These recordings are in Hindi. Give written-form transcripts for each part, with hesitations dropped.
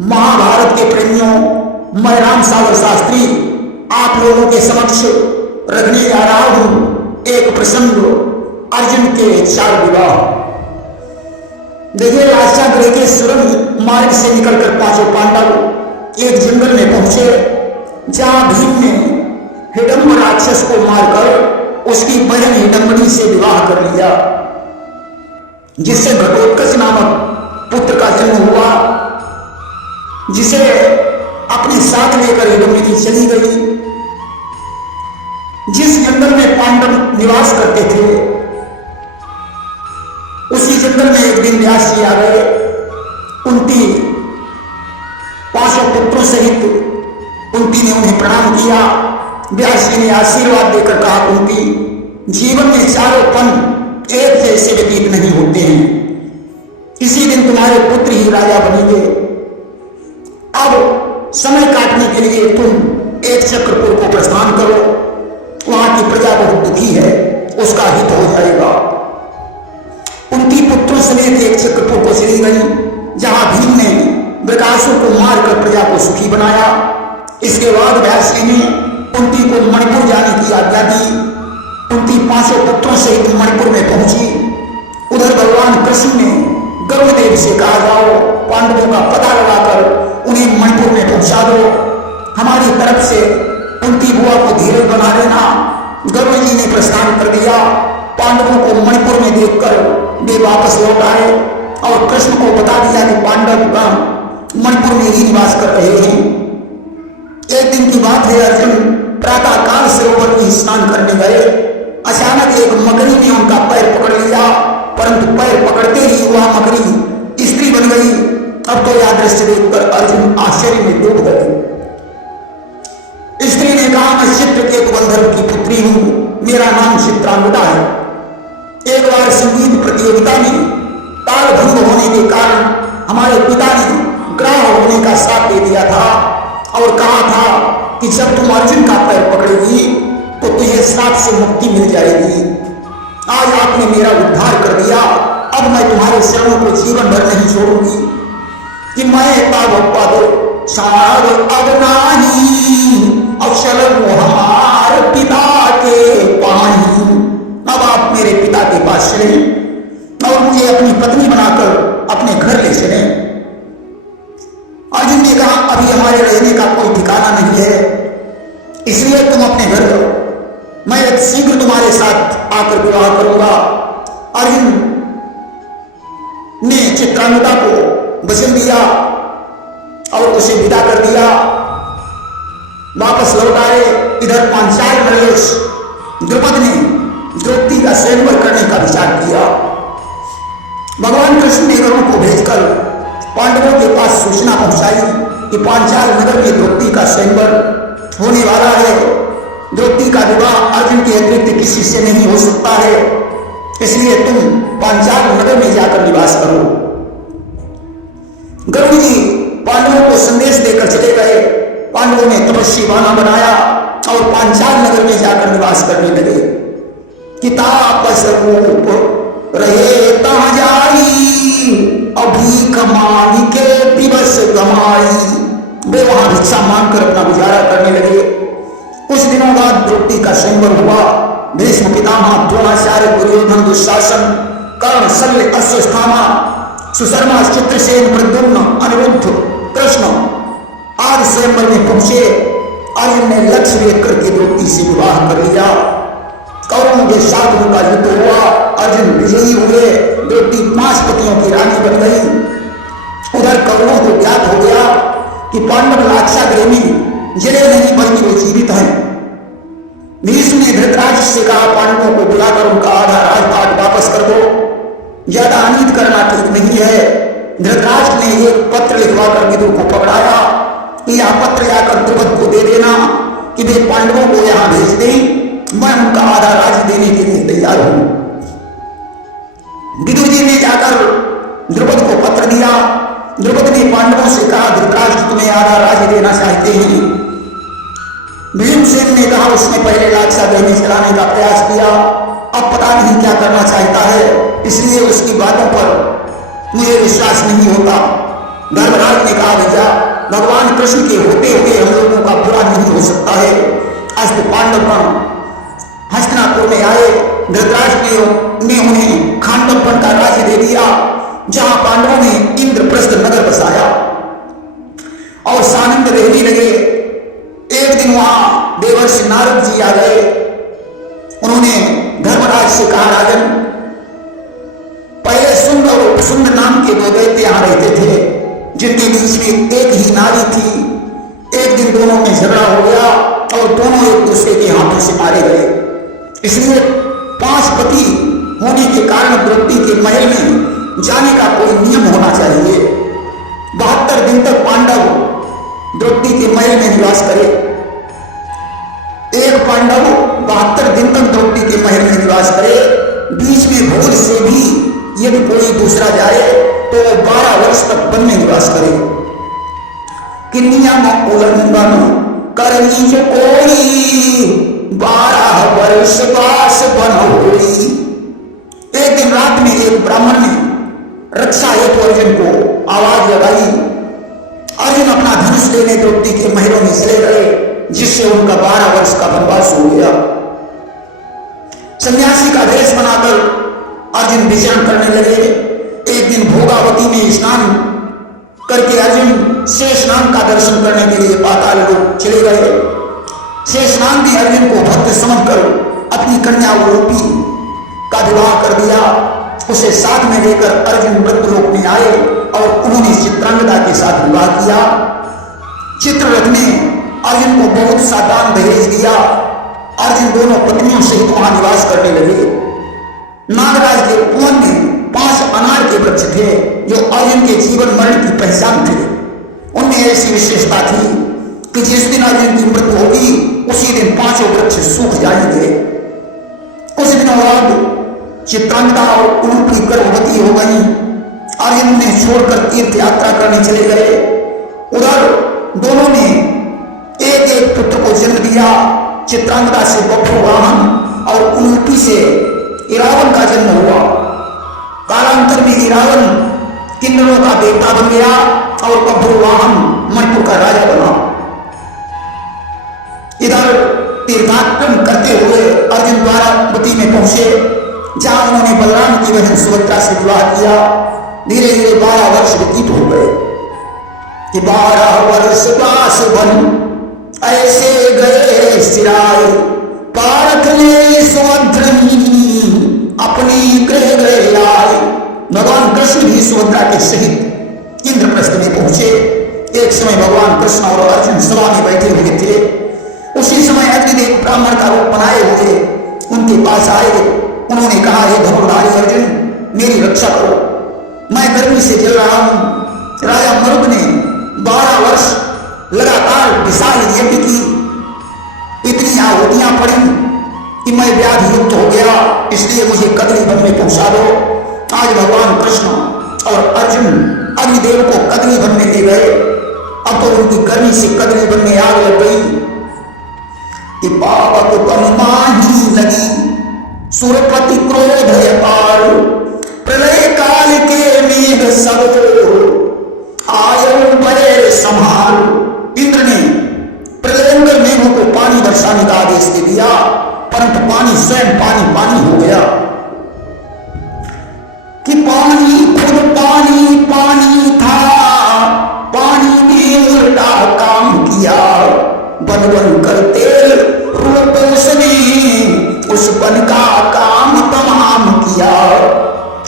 महाभारत के प्रेमियों, मैं राम सागर शास्त्री आप लोगों के समक्ष रखने जा रहा हूं एक प्रसंग, अर्जुन के 4 विवाह। देखिए, लाक्षागृह के सुरंग मार्ग से निकलकर 5 पांडव एक जंगल में पहुंचे, जहां भीम ने हिडम्ब राक्षस को मारकर उसकी बहन हिडम्बनी से विवाह कर लिया, जिससे घटोत्कच नामक पुत्र का जन्म हुआ, जिसे अपने साथ लेकर हिडम्बनी चली गई। जिस जंगल में पांडव निवास करते थे, उसी जंगल में एक दिन व्यास जी आ गए। कुंती 5 पुत्रों सहित कुंती ने उन्हें प्रणाम किया। व्यास जी ने आशीर्वाद देकर कहा, कुंती, जीवन में चारों पन एक जैसे व्यतीत नहीं होते हैं। किसी दिन तुम्हारे पुत्र ही राजा बनेंगे। अब समय काटने के लिए तुम एक चक्रपुर को प्रस्थान करो, वहां की प्रजा बहुत दुखी है, उसका हित हो जाएगा। कुंती पुत्रों समेत एक चक्रपुर को चली गई, जहां भीम ने वृकासुर को मारकर प्रजा को सुखी बनाया। इसके बाद व्यास जी ने कुंती को मणिपुर जाने की आज्ञा दी। कुंती 5 पुत्रों सहित मणिपुर में पहुंची। उधर भगवान कृष्ण ने गरुड़देव से कहा, जाओ पांडवों का पता लगाकर उन्हें मणिपुर में पहुंचा दो। हमारी तरफ से कुंती बुआ को धीरज बना देना। गरुड़ जी ने प्रस्थान कर दिया। पांडवों को मणिपुर में देखकर वे वापस लौट आए और कृष्ण को बता दिया कि पांडव मणिपुर में ही निवास कर रहे हैं। एक दिन की बात है, अर्जुन प्रातः काल सरोवर में स्नान करने गए। अचानक एक मकड़ी ने उनका पैर पकड़ लिया, परंतु पैर पकड़ते ही वह मकड़ी स्त्री बन गई। अब तो यह दृश्य देखकर अर्जुन आश्चर्य में डूब गए। स्त्री ने कहा, मैं चित्रकेतु गंधर्व की पुत्री हूं, मेरा नाम चित्रांगदा है। एक बार संगीत प्रतियोगिता में ताल भंग होने के कारण हमारे पिता ने ग्राह होने का साथ दे दिया था और कहा था कि जब तुम अर्जुन का पैर पकड़ेगी तो तुझे श्राप से मुक्ति मिल जाएगी। आज आपने मेरा उद्धार कर दिया, अब मैं तुम्हारे शरणों को जीवन भर नहीं छोड़ूंगी कि मैं पद सार अब नाही अवसर हमार पिता के पानी। अब आप मेरे पिता के पास चलें और मुझे अपनी पत्नी बनाकर अपने घर ले चलें। अर्जुन ने कहा, अभी हमारे रहने का कोई ठिकाना नहीं है, इसलिए तुम अपने घर जाओ, मैं शीघ्र तुम्हारे साथ आकर विवाह करूंगा। अर्जुन ने चित्रांगदा को वचन दिया और उसे विदा कर दिया। वापस लौट आए। इधर पांचाल नरेश द्रुपद ने द्रौपदी का स्वयंवर करने का विचार किया। भगवान कृष्ण ने गरुड़ को भेजकर पांडवों के पास सूचना पहुंचाई कि पांचाल नगर में द्रौपदी का स्वयंवर होने वाला है। द्रौपदी का विवाह अर्जुन के अतिरिक्त किसी से नहीं हो सकता है, इसलिए तुम पांचाल नगर में जाकर निवास करो। गरुड़ जी पांडवों को संदेश देकर चले गए। पांडवों ने तपस्वी बाना बनाया और पांचाल नगर में जाकर निवास करने लगे। किताब स्वरूप रहे तहाँ जाई, अभी कमाई के दिवस गमाई। वे वहां भिक्षा मांगकर अपना गुजारा करने लगे। कुछ दिनों बाद द्रौपदी का स्वयंवर हुआ। भीष्म पितामह, द्रोणाचार्य, दुर्योधन, दुशासन, कर्ण, शल्य, अश्वत्थामा, सुशर्मा, चित्रसेन, प्रद्युम्न, अनिरुद्ध, कृष्ण आदि स्वयंवर में पहुंचे। अर्जुन ने लक्ष्य देख करके द्रौपदी से विवाह कर लिया। कौरवों के साथ उनका युद्ध हुआ। अर्जुन विजयी हुए। द्रौपदी 5 पतियों की रानी बन गई। उधर कौरवों को ज्ञात हो गया कि पांडव लाक्षागृह में जले नहीं बल्कि वो जीवित हैं। भीष्म ने धृतराष्ट्र से कहा, पांडवों को बुलाकर उनका आधा राजपाट वापस कर दो, ज्यादा अनित करना ठीक नहीं है। धृतराष्ट्र ने एक पत्र लिखवाकर विदुर को पकड़ाया कि यह पत्र जाकर द्रुपद को दे देना कि वे पांडवों को यहां भेज दें, मैं उनका आधा राज्य देने के लिए तैयार हूं। विदुर जी ने जाकर द्रुपद को पत्र दिया। द्रुपद ने पांडवों से कहा, धृतराष्ट्र तुम्हें आधा राज्य देना चाहते हैं। भीमसेन ने कहा, उसने पहले लाक्षागृह में चलाने का प्रयास किया, अब पता नहीं क्या करना चाहता है, इसलिए उसकी बातों पर मुझे विश्वास नहीं होता। धर्मराज द्रोणाचार्य ने कहा भैया भगवान कृष्ण के होते हुए हम लोगों का बुरा नहीं हो सकता है। आज तो पांडवगण हस्तिनापुर में आए, धृतराष्ट्र ने उन्हें खांडवपन का राज्य दे दिया, जहां पांडवों ने इंद्रप्रस्थ नगर बसाया और सानंद रहने लगे। एक दिन वहां देवर्षि नारद जी आ गए। उन्होंने धर्मराज से कहा राजन, पहले सुंद और सुंद नाम के दो दैत्य यहां रहते थे, जिनके बीच में एक ही नारी थी। एक दिन दोनों में झगड़ा हो गया और दोनों एक दूसरे के हाथों से मारे गए। इसलिए 5 पति होने के कारण द्रौपदी के महल में जाने का कोई नियम होना चाहिए। 72 दिन तक पांडव द्रौपदी के महल में निवास करे। एक पांडव 72 दिन तक द्रौपदी के महल में निवास करे। बीच में भूल से भी यदि कोई दूसरा जाए तो 12 वर्ष तक वन में निवास करे। कि नियम उल्लंघन करनी जो कोई 12 वर्ष वास बन होई। एक दिन रात में एक ब्राह्मण ने रक्षा हेतु अर्जुन को आवाज लगाई। अर्जुन अपना धनुष लेने द्रौपदी के महलों में चले गए, जिससे उनका 12 वर्ष का वनवास हो गया। सन्यासी का वेश बनाकर अर्जुन विचरण करने लगे। एक दिन भोगावती में स्नान करके अर्जुन शेषनाग का दर्शन करने के लिए पाताल लोक चले गए। शेषनाग ने अर्जुन को भक्त समझकर अपनी कन्या उलूपी का विवाह कर दिया। उसे साथ में लेकर अर्जुन मृत्युलोक में आए और उन्होंने चित्रांगदा के साथ विवाह किया। चित्ररथ ने अर्जुन को बहुत सा दान दहेज दिया। अर्जुन दोनों पत्नियों सहित वहां निवास करने लगे। नागराज के उपवन में 5 अनार के वृक्ष थे, जो अर्जुन के जीवन मरण की पहचान थे। उनमें ऐसी विशेषता थी कि जिस दिन अर्जुन की मृत्यु होगी उसी दिन 5 वृक्ष सूख जाएंगे। कुछ दिनों बाद चित्रांगदा और उलूपी गर्भवती हो गई। अर्जुन उन्हें छोड़कर तीर्थ यात्रा करने चले गए। उधर दोनों ने एक एक पुत्र को जन्म दिया। चित्रांगदा से बभ्रुवाहन और उलूपी से इरावन का जन्म हुआ। कालांतर में इरावन किन्नरों का देवता बन गया और बभ्रुवाहन मणिपुर का राजा बना। इधर तीर्थाटन करते हुए अर्जुन द्वारावती में पहुंचे, जहां उन्होंने बलराम की बहन सुभद्रा से विवाह किया। धीरे धीरे 12 वर्ष व्यतीत हो गए कि 12 वर्ष वास बन ऐसे गए सिराय। पारख ले सुभद्रनी अपनी गृह गए आए। भगवान कृष्ण भी सुभद्रा के सहित इंद्रप्रस्थ में पहुंचे। एक समय भगवान कृष्ण और अर्जुन सभा में बैठे हुए थे। उसी समय अग्निदेव ब्राह्मण का रूप बनाए हुए उनके पास आए। उन्होंने कहा, हे धनुर्धारी अर्जुन, मेरी रक्षा करो, मैं गर्मी से जल रहा हूं। राजा मरुद ने 12 वर्ष लगातार विशाल यज्ञ की, इतनी आहुतियां पड़ी कि मैं व्याधि युक्त हो गया, इसलिए मुझे कदली वन में पहुंचा दो। आज भगवान कृष्ण और अर्जुन अग्निदेव को कदली वन में ले गए। अब तो उनकी गर्मी से कदली वन में आग लग गई कि पावक बन माही लगी। सुरपति क्रोध अपार, प्रलय काल के मेघ सब आयो बड़े संभाल। इंद्र ने प्रलयंकर मेघों को पानी बरसाने का आदेश दे दिया, परंतु पानी स्वयं पानी हो गया कि पानी खुद पानी था। पानी ने उल्टा काम किया, बन कर तेल रूप उसने उस बन का काम तमाम किया।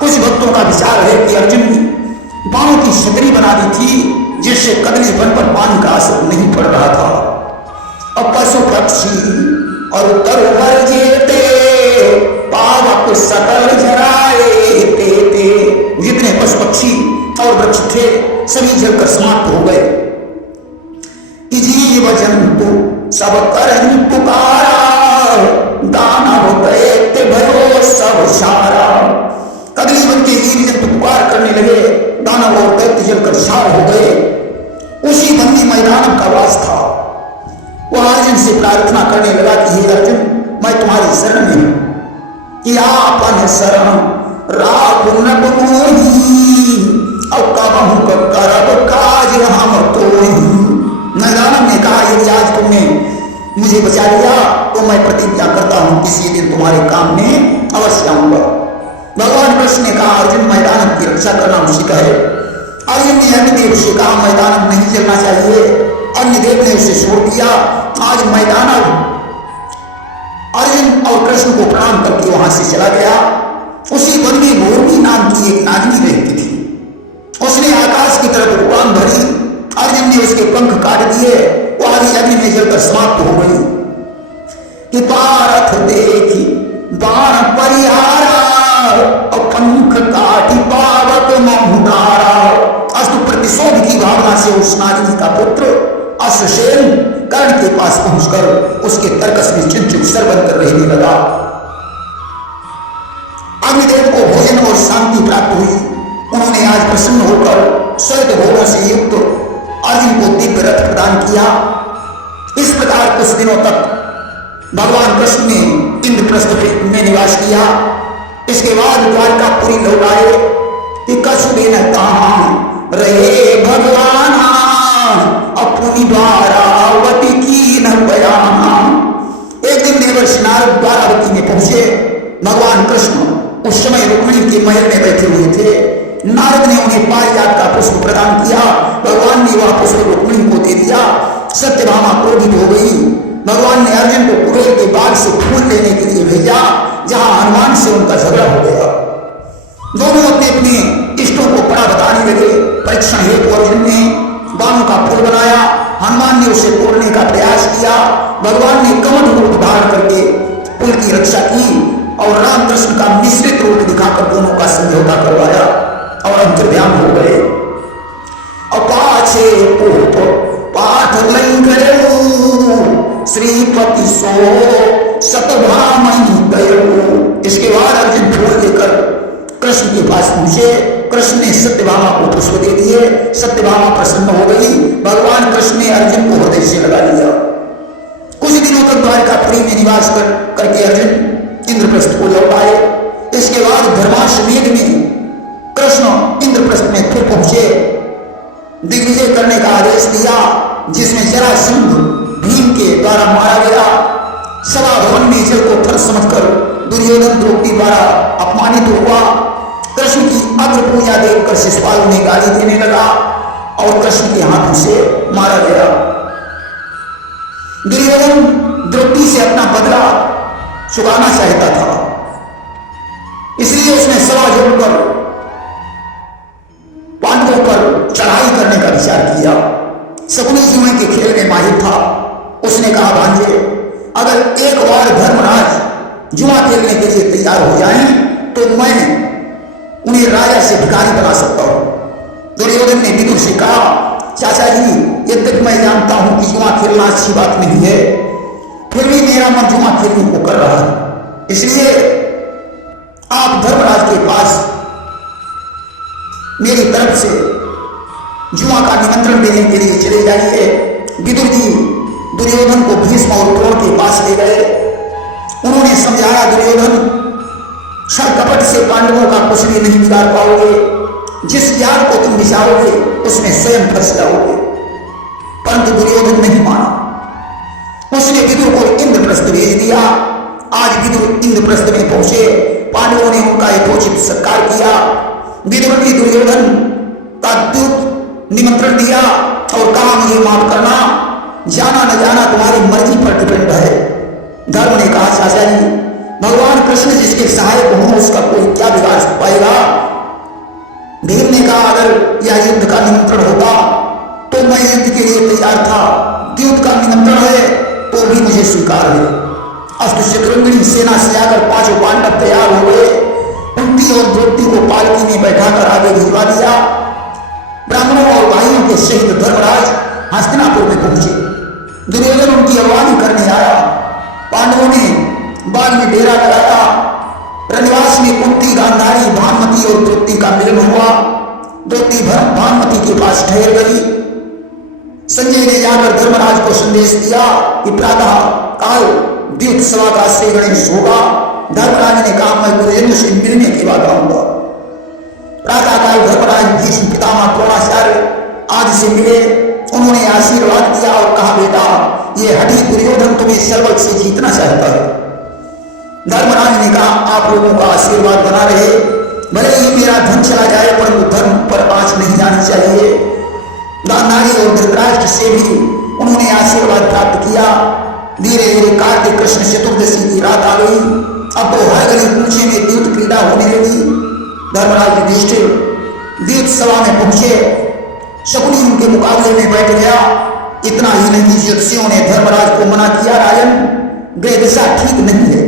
कुछ भक्तों का विचार है कि अर्जुन ने बाणों की छतरी बना दी थी, जिससे कदली वन पर पानी का असर नहीं पड़ रहा था। अब पशु पक्षी और तरुवर जेते पावक सकल जराए तेते। जितने पशु पक्षी और वृक्ष थे सभी जलकर समाप्त हो गए। जीव जंतु सब करन पुकारा, दानव दैत्य भयो सब सारा। कदली वन के जीव जंतु पुकार करने लगे, दानव और दैत्य जलकर सार हो गए। उसी वन में मैदान का वास था। वह अर्जुन से प्रार्थना करने लगा कि हे अर्जुन, मैं तुम्हारी शरण में हूं कि आपन शरण राघुन मोही। और कबहु करब काज मुझे बचा लिया तो मैं प्रतिज्ञा करता हूं किसी दिन तुम्हारे काम में अवश्य आऊंगा। भगवान कृष्ण ने कहा अर्जुन मैदान की रक्षा करना उचित है। अर्जुन ने अग्निदेव से कहा मैदान नहीं चलना चाहिए। अग्निदेव ने उसे छोड़ दिया। आज मैदान अर्जुन और कृष्ण को प्रणाम करके वहां से चला गया। उसी वन में मोरनी नाम की एक नागिनी रहती थी। उसने आकाश की तरफ उड़ान भरी। अर्जुन ने उसके पंख काट दिए। वो आगे अग्नि में जलकर समाप्त हो गई। कि पारथ देखी बाण परिहारा और पंख काटी पावक मुहुदारा। अस्तु प्रतिशोध की भावना से उस नागिनी का पुत्र अश्वसेन कर्ण के पास पहुंचकर उसके तर्कस में चुप सर बनकर रहने लगा। अग्निदेव को भोजन और शांति प्राप्त हुई। उन्होंने आज प्रसन्न होकर श्वेत भोगों से युक्त अर्जुन को दिव्य रथ प्रदान किया। इस प्रकार कुछ दिनों तक भगवान कृष्ण ने इंद्रप्रस्थ में निवास किया। इसके बाद द्वारकापुरी लोग आए कि कछु दिन कहाँ रहे भगवान अपनी द्वारावती की न बयाना। एक दिन देवर्षि नारद द्वारावती में पहुंचे। भगवान कृष्ण उस समय रुक्मिणी के महल में बैठे हुए थे। नारद ने उन्हें पारिजात का पुष्प प्रदान किया। भगवान ने वह पुष्प रुक्मिणी को दे दिया। सत्यभामा क्रोधित हो गई। भगवान ने अर्जुन को कुबेर के बाग से फूल लेने के लिए भेजा, जहां हनुमान से उनका झगड़ा हो गया। दोनों अपने अपने इष्टों को बड़ा बताने लगे। परीक्षण हेतु अर्जुन ने बाणों का फूल बनाया। हनुमान ने उसे तोड़ने का प्रयास किया। भगवान ने कमल रूप धारण करके पुल की रक्षा की और रामकृष्ण का मिश्रित रूप दिखाकर दोनों का समझौता करवाया और अंतर्ध्यान हो गए। अपाचे पाठ लंघे श्रीपति सो सतभामणि गयो। इसके बाद अर्जुन फूल लेकर कृष्ण के पास पहुंचे। कृष्ण ने सत्यभामा को पुष्प दे दिए। सत्यभामा प्रसन्न हो गई। भगवान कृष्ण ने अर्जुन को हृदय से लगा लिया। कुछ दिनों तक द्वारकापुरी में निवास करके अर्जुन इंद्रप्रस्थ को लौट आए। इसके बाद धर्माश्वमेध में कृष्ण इंद्रप्रस्थ में फिर पहुंचे। दिग्विजय करने का आदेश दिया, जिसमें जरासंध भीम के द्वारा मारा गया। सभा भवन में जल को थल समझकर दुर्योधन द्रौपदी द्वारा अपमानित हुआ। कृष्ण की अग्र पूजा देखकर शिशुपाल उन्हें गाली देने लगा और कृष्ण के हाथों से मारा गया। दुर्योधन द्रौपदी से अपना बदला चुकाना चाहता था, इसलिए उसने सभा जोड़कर पांडवों पर चढ़ाई करने का विचार किया। शकुनी जुए के खेल में माहिर था। उसने कहा भांजे, अगर एक बार धर्मराज जुआ खेलने के लिए तैयार हो जाएं तो मैं उन्हें राजा से भिखारी बना सकता हूं। दुर्योधन ने विदुर से कहा, चाचा जी, यद्यपि मैं जानता हूं कि जुआ खेलना अच्छी बात नहीं है, फिर भी मेरा मन जुआ खेलने को कर रहा है। इसलिए आप धर्मराज के पास मेरी तरफ से जुआ का निमंत्रण देने के लिए चले जाइए। विदुर जी दुर्योधन को भीष्म और द्रोण के पास ले गए। उन्होंने समझाया, दुर्योधन, छल कपट से पांडवों का कुछ भी नहीं बिगाड़ पाओगे। जिस ज्ञान को तुम बिचारोगे उसमें स्वयं फंस जाओगे। परंतु दुर्योधन नहीं माना। उसने विदुर को इंद्रप्रस्थ भेज दिया। आज विदुर इंद्रप्रस्थ में पहुंचे। पांडवों ने उनका यथोचित सत्कार किया। विदुर ने दुर्योधन का दूत निमंत्रण दिया और कहा, मुझे माफ करना, जाना न जाना तुम्हारी मर्जी पर डिपेंड है। धर्म ने कहा, चाचा जी, भगवान कृष्ण जिसके सहायक हों उसका कोई क्या बिगाड़ पाएगा। भीम ने कहा, अगर यह युद्ध का निमंत्रण होता तो मैं युद्ध के लिए तैयार था। द्यूत का निमंत्रण है तो भी मुझे स्वीकार है। अस्तु शत्रुघ्न सेना से आकर पांचों पांडव तैयार हो गए। कुंती और द्रौपदी को पालकी में बैठाकर आगे भिजवा दिया। ब्राह्मणों और भाइयों के सहित धर्मराज हस्तिनापुर में पहुंचे। दुर्योधन उनकी अगवानी करने आया। पांडवों ने बाग में डेरा लगाया। रनिवास में कुंती, गांधारी, भानुमति और द्रौपदी का मिलन हुआ। द्रौपदी भानुमति के पास ठहर गई। संजय ने जाकर धर्मराज को संदेश दिया कि प्रातः काल द्यूत सभा का श्री गणेश होगा। धर्मराज ने कहा, मैं दुर्योधन से मिलने के बाद आऊंगा। प्रातः काल धर्मराज भीष्म, पितामह, द्रोणाचार्य आदि से मिले। उन्होंने आशीर्वाद दिया और कहा, बेटा ये हठी दुर्योधन तुम्हें सर्वक से जीतना चाहता है। धर्मराज ने कहा आप लोगों का आशीर्वाद बना रहे, भले ही मेरा धन चला जाए परंतु धर्म पर आंच नहीं जानी चाहिए। गांधारी और धृतराष्ट्र से भी उन्होंने आशीर्वाद प्राप्त किया। धीरे धीरे कार्तिक कृष्ण चतुर्दशी की रात आ गई। अब तो हर गली कूचे में द्यूत क्रीड़ा होने लगी। धर्मराज युधिष्ठिर द्यूत सभा में पहुंचे। शकुनी उनके मुकाबले में बैठ गया। इतना ही नहीं, ज्योतिषियों ने धर्मराज को मना किया, राजन ग्रह दिशा ठीक नहीं है।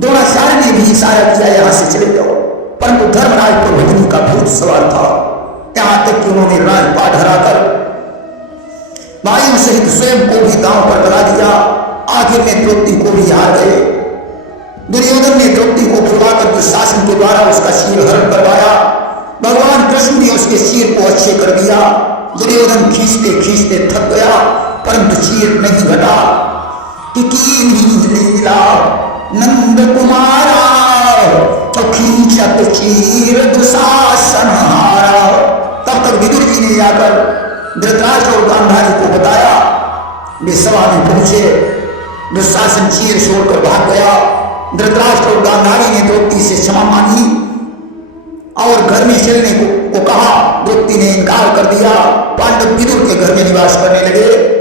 द्रोणाचार्य ने भी इशारा किया यहां से चले जाओ, परंतु धर्मराज पर भगनी का भूत सवार था। यहां तक कि उन्होंने राजपाट हराकर भाइयों सहित स्वयं को भी दांव पर लगा दिया। आखिर में द्रौपदी को भी हार गए। दुर्योधन ने द्रौपदी को बुलवाकर दुशासन के द्वारा उसका शीर हरण करवाया। भगवान कृष्ण ने उसके शीर को अच्छे कर दिया। दुर्योधन खींचते खींचते थक गया, परंतु चीर नहीं घटा। लीला नंद कुमारा तो खींचत चीर दुशासन हारा। तब तक विदुर जी ने जाकर धृतराष्ट्र और गांधारी को बताया। वे सभा में पहुंचे। दुशासन चीर छोड़कर भाग गया। धृतराष्ट्र और गांधारी ने द्रौपदी से क्षमा मांगी और घर में चलने को कहा। द्रौपदी ने इनकार कर दिया। पांडव विदुर के घर में निवास करने लगे।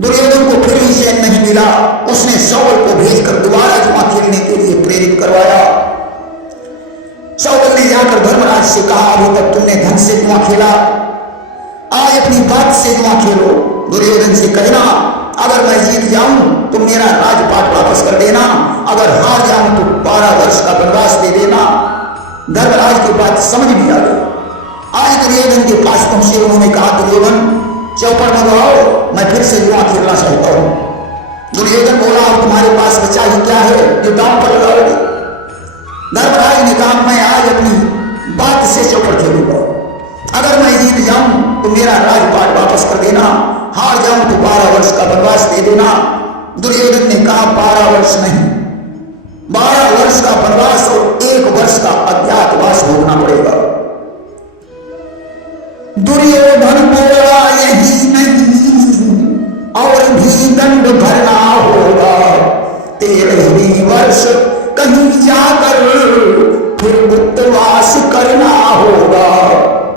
दुर्योधन को फिर भी चैन नहीं मिला। उसने शौल को भेजकर दोबारा जुआ खेलने के लिए प्रेरित करवाया। शौल ने जाकर धर्मराज से कहा अभी तक तुमने धन से जुआ खेला, आज अपनी बात से जुआ खेलो। दुर्योधन से कहना अगर मैं जीत जाऊं तो मेरा राजपाट वापस कर देना, अगर हार जाऊं तो 12 वर्ष का वनवास दे देना। धर्मराज की बात समझ में आ गई। आज दुर्योधन के पास पहुंचे। उन्होंने कहा दुर्योधन चौपड़ मंगवाओ, मैं फिर से जुआ खेलना चाहता हूं। दुर्योधन बोला अब तुम्हारे पास बचा ही क्या है जो दांव पर लगाओगे। धर्मराज ने कहा मैं आज अपनी बात से चौपड़ खेलूंगा, अगर मैं जीत जाऊं तो मेरा राजपाट वापस कर देना, हार जाऊं तो 12 वर्ष का वनवास दे देना। दुर्योधन ने कहा 12 वर्ष नहीं, 12 वर्ष का वनवास और 1 वर्ष का अज्ञातवास भोगना पड़ेगा। दुर्योधन बोला यही नहीं और भी दंड भरना होगा, 13वें वर्ष कहीं जाकर फिर गुप्तवास करना होगा।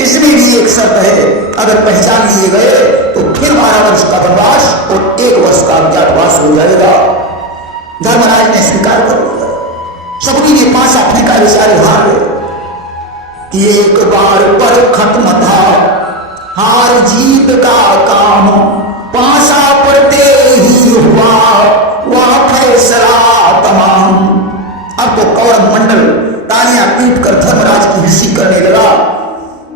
इसमें भी एक शर्त है, अगर पहचान लिए गए तो फिर 12 वर्ष का वनवास और 1 वर्ष का अज्ञातवास हो जाएगा। धर्मराज ने स्वीकार कर लिया। शकुनी ने पासा फेंका, बेचारे हार गए कि एक बार पर खत्म था हार जीत का काम, पासा पड़ते ही हुआ वह फैसला तमाम। अब तो कौरव मंडल तालियां पीटकर धर्मराज की हंसी करने लगा।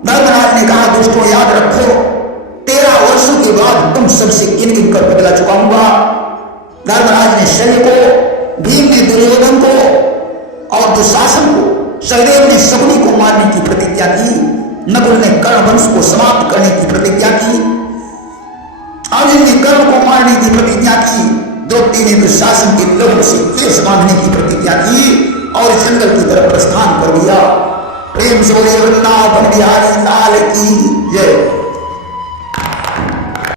धर्मराज ने कहा दोस्तों याद रखो 13 वर्षों के बाद तुम सबसे गिन गिन कर बदला चुकाऊंगा। धर्मराज ने शल्य को, भीम ने दुर्योधन को और दुशासन को, सहदेव ने शकुनी को मारने की प्रतिज्ञा की, नकुल ने कर्ण वंश को समाप्त करने की प्रतिज्ञा की, अर्जुन ने कर्ण को मारने की प्रतिज्ञा की, द्रौपदी ने दुशासन के लहू से केश बांधने की प्रतिज्ञा की और जंगल की तरफ प्रस्थान कर दिया। प्रेम से बोले वृंदावन बिहारी लाल की जय।